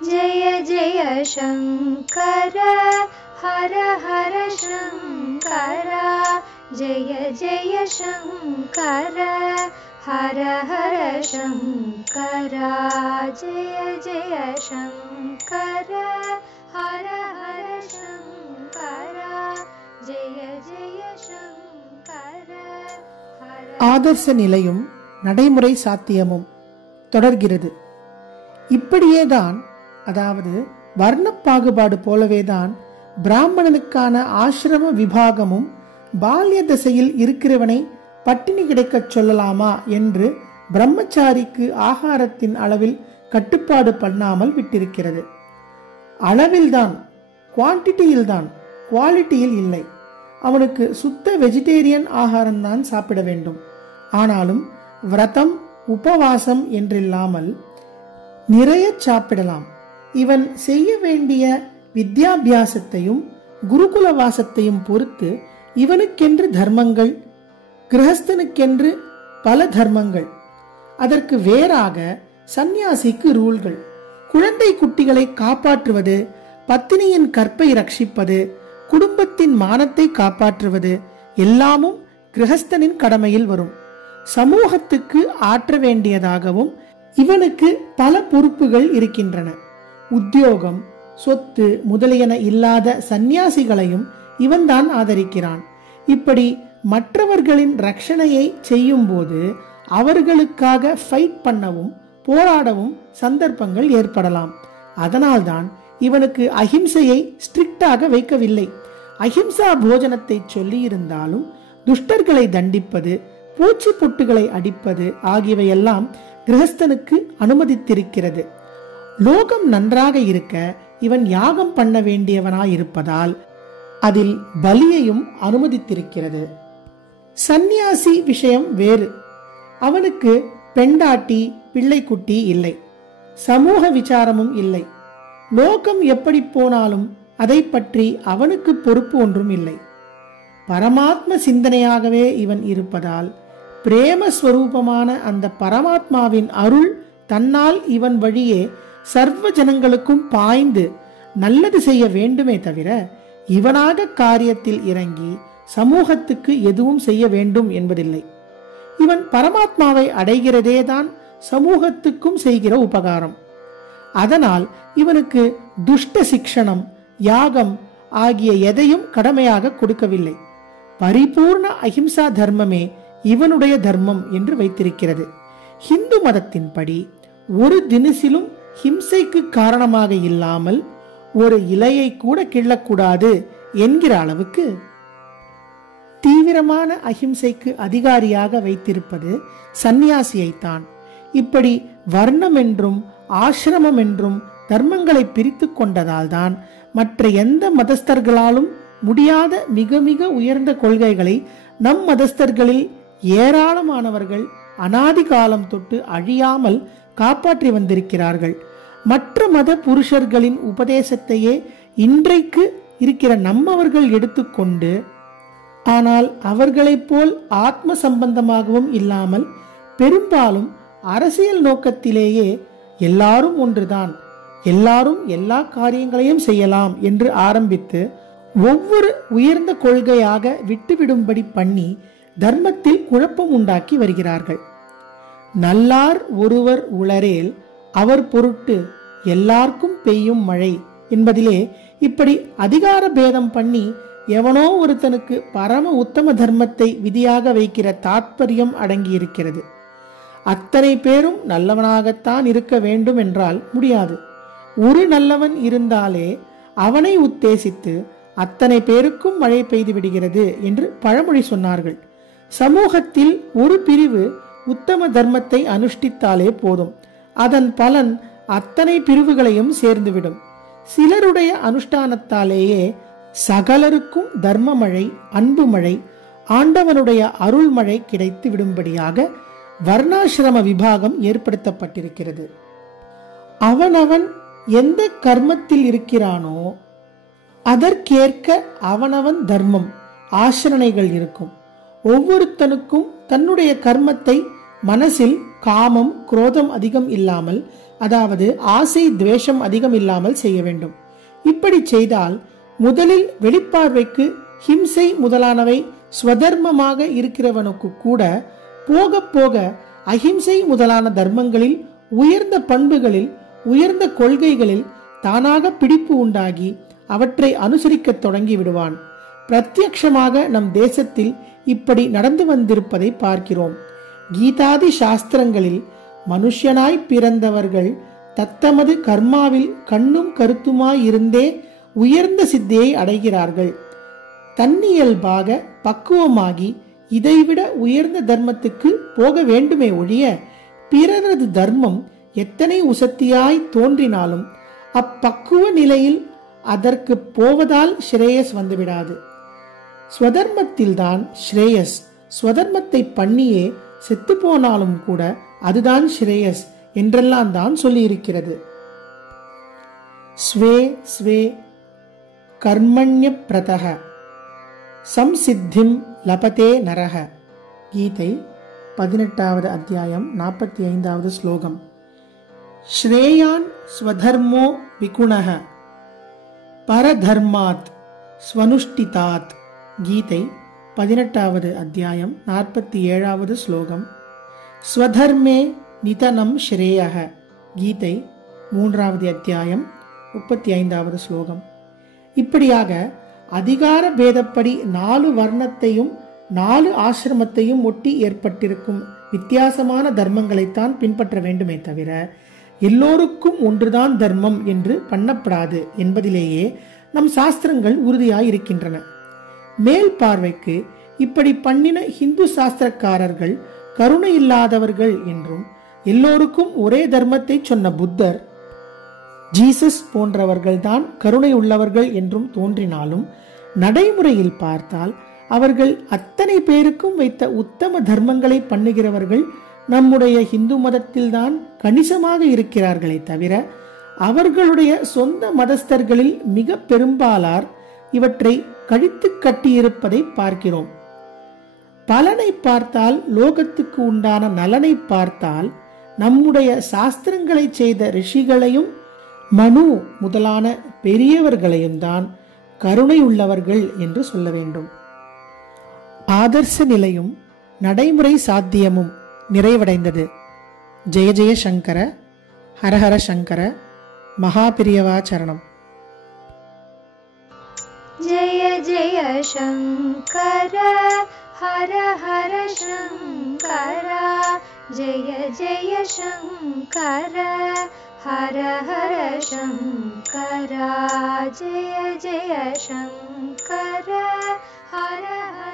जय जय शंकर हर हर शंकर जय जय शंकर हर हर शंकर जय जय शंकर हर हर शंकर जय जय शंकर ஆதர்ச நிலையும் நடைமுறை சாத்தியமும் தொடர்கிறது. இப்படியேதான், அதாவது வர்ண பாகுபாடு போலவேதான் பிராமணனுக்கான ஆசிரம விபாகமும் பால்ய தசையில் இருக்கிறவனை பட்டினி கிடைக்கச் சொல்லலாமா என்று பிரம்மச்சாரிக்கு ஆகாரத்தின் அளவில் கட்டுப்பாடு பண்ணாமல் விட்டிருக்கிறது. அளவில்தான், குவான்டிட்டியில்தான், குவாலிட்டியில் இல்லை. அவனுக்கு சுத்த வெஜிடேரியன் ஆகாரம்தான் சாப்பிட வேண்டும். ஆனாலும் விரதம் உபவாசம் என்றில்லாமல் நிறைய சாப்பிடலாம். இவன் செய்ய வேண்டிய வித்யாபியாசத்தையும் குருகுல வாசத்தையும் பொறுத்து இவனுக்கென்று தர்மங்கள், கிரகஸ்தனுக்கென்று பல தர்மங்கள். அதற்கு வேறாக சந்நியாசிக்கு ரூல்கள். குழந்தை குட்டிகளை காப்பாற்றுவது, பத்தினியின் கற்பை ரட்சிப்பது, குடும்பத்தின் மானத்தை காப்பாற்றுவது எல்லாமும் கிரகஸ்தனின் கடமையில் வரும். சமூகத்துக்கு ஆற்ற வேண்டியதாகவும் இவனுக்கு பல பொறுப்புகள் இருக்கின்றன. உத்தியோகம், சொத்து முதலியன இல்லாத சந்நியாசிகளையும் இவன்தான் ஆதரிக்கிறான். இப்படி மற்றவர்களின் ரட்சணையை செய்யும் போது அவர்களுக்காக ஃபைட் பண்ணவும் போராடவும் சந்தர்ப்பங்கள் ஏற்படலாம். அதனால்தான் இவனுக்கு அஹிம்சையை ஸ்ட்ரிக்டாக வைக்கவில்லை. அஹிம்சா போஜனத்தை சொல்லி இருந்தாலும் துஷ்டர்களை தண்டிப்பது, பூச்சி பொட்டுகளை அடிப்பது ஆகியவையெல்லாம் கிரகஸ்தனுக்கு அனுமதித்திருக்கிறது. லோகம் நன்றாக இருக்க இவன் யாகம் பண்ண வேண்டியவனாயிருப்பதால் அதில் பலியையும் அனுமதித்திருக்கிறது. சந்நியாசி விஷயம் வேறு. அவனுக்கு பெண்டாட்டி பிள்ளைக்குட்டி இல்லை, சமூக விசாரமும் இல்லை. லோகம் எப்படி போனாலும் அதை பற்றி அவனுக்கு பொறுப்பு ஒன்றும் இல்லை. பரமாத்ம சிந்தனையாகவே இவன் இருப்பதால் பிரேமஸ்வரூபமான அந்த பரமாத்மாவின் அருள் தன்னால் இவன் வழியே சர்வ ஜனங்களுக்கும் பாய்ந்து நல்லது செய்ய வேண்டுமே தவிர இவனாக காரியத்தில் இறங்கி சமூகத்துக்கு எதுவும் செய்ய வேண்டும் என்பதில்லை. இவன் பரமாத்மாவை அடைகிறதேதான் சமூகத்துக்கும் செய்கிற உபகாரம். அதனால் இவனுக்கு துஷ்ட சிக்ஷணம், யாகம் ஆகிய எதையும் கடமையாக கொடுக்கவில்லை. பரிபூர்ண அஹிம்சா தர்மமே இவனுடைய தர்மம் என்று வைத்திருக்கிறது. ஹிந்து மதத்தின்படி ஒரு தினசிலும் ஹிம்சைக்கு காரணமாக இல்லாமல் ஒரு இலையை கூட கிள்ளக்கூடாது என்கிற அளவுக்கு தீவிரமான அஹிம்சைக்கு அதிகாரியாக வைத்திருப்பது சந்நியாசியைத்தான். இப்படி வர்ணம் என்றும் ஆசிரமம் என்றும் தர்மங்களை பிரித்து கொண்டதால் தான் மற்ற எந்த மதஸ்தர்களாலும் முடியாத மிக மிக உயர்ந்த கொள்கைகளை நம் மதஸ்தர்களில் ஏராளமானவர்கள் அனாதி காலம் தொட்டு அழியாமல் காப்பாற்றி வந்திருக்கிறார்கள். மற்ற மத புருஷர்களின் உபதேசத்தையே இன்றைக்கு இருக்கிற நம்மவர்கள் எடுத்துக்கொண்டு, ஆனால் அவர்களைப் போல் ஆத்ம சம்பந்தமாகவும் இல்லாமல் பெரும்பாலும் அரசியல் நோக்கத்திலேயே எல்லாரும் ஒன்றுதான், எல்லாரும் எல்லா காரியங்களையும் செய்யலாம் என்று ஆரம்பித்து ஒவ்வொரு உயர்ந்த கொள்கையாக விட்டுவிடும்படி பண்ணி தர்மத்தில் குழப்பம் உண்டாக்கி வருகிறார்கள். நல்லார் ஒருவர் உளரேல் அவர் பொருட்டு எல்லாருக்கும் பெய்யும் மழை என்பதிலே இப்படி அதிகார பேதம் பண்ணி எவனோ ஒருத்தனுக்கு பரம உத்தம தர்மத்தை விதியாக வைக்கிற தாத்பரியம் அடங்கியிருக்கிறது. அத்தனை பேரும் நல்லவனாகத்தான் இருக்க வேண்டும் என்றால் முடியாது. ஒரு நல்லவன் இருந்தாலே அவனை உத்தேசித்து அத்தனை பேருக்கும் மழை பெய்து விடுகிறது என்று பழமொழி சொன்னார்கள். சமூகத்தில் ஒரு பிரிவு உத்தம தர்மத்தை அனுஷ்டித்தாலே போதும், அதன் பலன் அத்தனை பிரிவுகளையும் சேர்ந்துவிடும். சிலருடைய அனுஷ்டானத்தாலேயே சகலருக்கும் தர்ம மழை, அன்பு மழை, ஆண்டவனுடைய அருள் மழை கிடைத்து விடும்படியாக வர்ணாசிரம விபாகம் ஏற்படுத்தப்பட்டிருக்கிறது. அவனவன் எந்த கர்மத்தில் இருக்கிறானோ அதற்கேற்க அவனவன் தர்மம், ஆசிரணைகள் இருக்கும். ஒவ்வொருத்தனுக்கும் தன்னுடைய கர்மத்தை மனசில் காமம் குரோதம் அதிகம் இல்லாமல் அதாவது ஆசை துவேஷம் அதிகம் இல்லாமல் செய்ய வேண்டும். இப்படி செய்தால் முதலில் வெளிப்பார்வைக்கு ஹிம்சை முதலானவை ஸ்வதர்மமாக இருக்கிறவனுக்கு கூட போக போக அஹிம்சை முதலான தர்மங்களில், உயர்ந்த பண்புகளில், உயர்ந்த கொள்கைகளில் தானாக பிடிப்பு உண்டாகி அவற்றை அனுசரிக்க தொடங்கி விடுவான். பிரத்யக்ஷமாக நம் தேசத்தில் இப்படி நடந்து வந்திருப்பதை பார்க்கிறோம். கீதாதி சாஸ்திரங்களில் மனுஷனாய் பிறந்தவர்கள் தத்தமது கர்மாவில் கண்ணும் கருத்துமாய் இருந்தே உயர்ந்த சித்தியை அடைகிறார்கள். தன்னியல்பாக பக்குவமாகி இதைவிட உயர்ந்த தர்மத்துக்கு போக வேண்டுமே ஒழிய பிறரது தர்மம் எத்தனை உசத்தியாய் தோன்றினாலும் அப்பக்குவ நிலையில் அதற்கு போவதால் ஸ்ரேயஸ் வந்துவிடாது. ஸ்வதர்மத்தில்தான் ஸ்ரேயஸ். ஸ்வதர்மத்தை பண்ணியே செத்து போனாலும் கூட அதுதான் ஸ்ரேயஸ் என்றெல்லாம் தான் சொல்லி இருக்கிறது. Sway sway கர்மண்ய பிரதஹ சம்சித்திம் லபதே நரஹ. கீதை 18வது அத்தியாயம் 45வது ஸ்லோகம். ஸ்ரேயான் ஸ்வதர்மோ விகுணஹ பரதர்மாத் ஸ்வனுஷ்டிதாத். கீதை 18வது அத்தியாயம் 47வது ஸ்லோகம். ஸ்வதர்மே நிதனம் ஸ்ரேயஹ. கீதை 3வது அத்தியாயம் 35வது ஸ்லோகம். இப்படியாக அதிகார பேதப்படி 4 வர்ணத்தையும் 4 ஆசிரமத்தையும் ஒட்டி ஏற்பட்டிருக்கும் வித்தியாசமான தர்மங்களைத்தான் பின்பற்ற வேண்டுமே தவிர எல்லோருக்கும் ஒன்றுதான் தர்மம் என்று பண்ணப்படாது என்பதிலேயே நம் சாஸ்திரங்கள் உறுதியாயிருக்கின்றன. மேல் பார்வைக்கு இப்படி பண்ணின இந்து சாஸ்திரக்காரர்கள் கருணை இல்லாதவர்கள் என்றும், எல்லோருக்கும் ஒரே தர்மத்தை சொன்ன புத்தர், ஜீசஸ் போன்றவர்கள்தான் கருணை உள்ளவர்கள் என்றும் தோன்றினாலும் நடைமுறையில் பார்த்தால் அவர்கள் அத்தனை பேருக்கும் வைத்த உத்தம தர்மங்களை பண்ணுகிறவர்கள் நம்முடைய இந்து மதத்தில்தான் கணிசமாக இருக்கிறார்களே தவிர அவர்களுடைய சொந்த மதஸ்தர்களில் மிக பெரும்பாலார் இவற்றை கழித்து கட்டியிருப்பதை பார்க்கிறோம். பலனை பார்த்தால், லோகத்துக்கு உண்டான நலனை பார்த்தால் நம்முடைய சாஸ்திரங்களை செய்த ரிஷிகளையும் மனு முதலான பெரியவர்களையும் தான் கருணை உள்ளவர்கள் என்று சொல்ல வேண்டும். ஆதர்ச நிலையும் நடைமுறை சாத்தியமும் நிறைவடைந்தது. ஜெய ஜெய சங்கர, ஹரஹர சங்கர, மகாபிரியவா சரணம். जय जय शंकर हर हर शंकर. जय जय शंकर हर हर शंकर. जय जय शंकर हर हर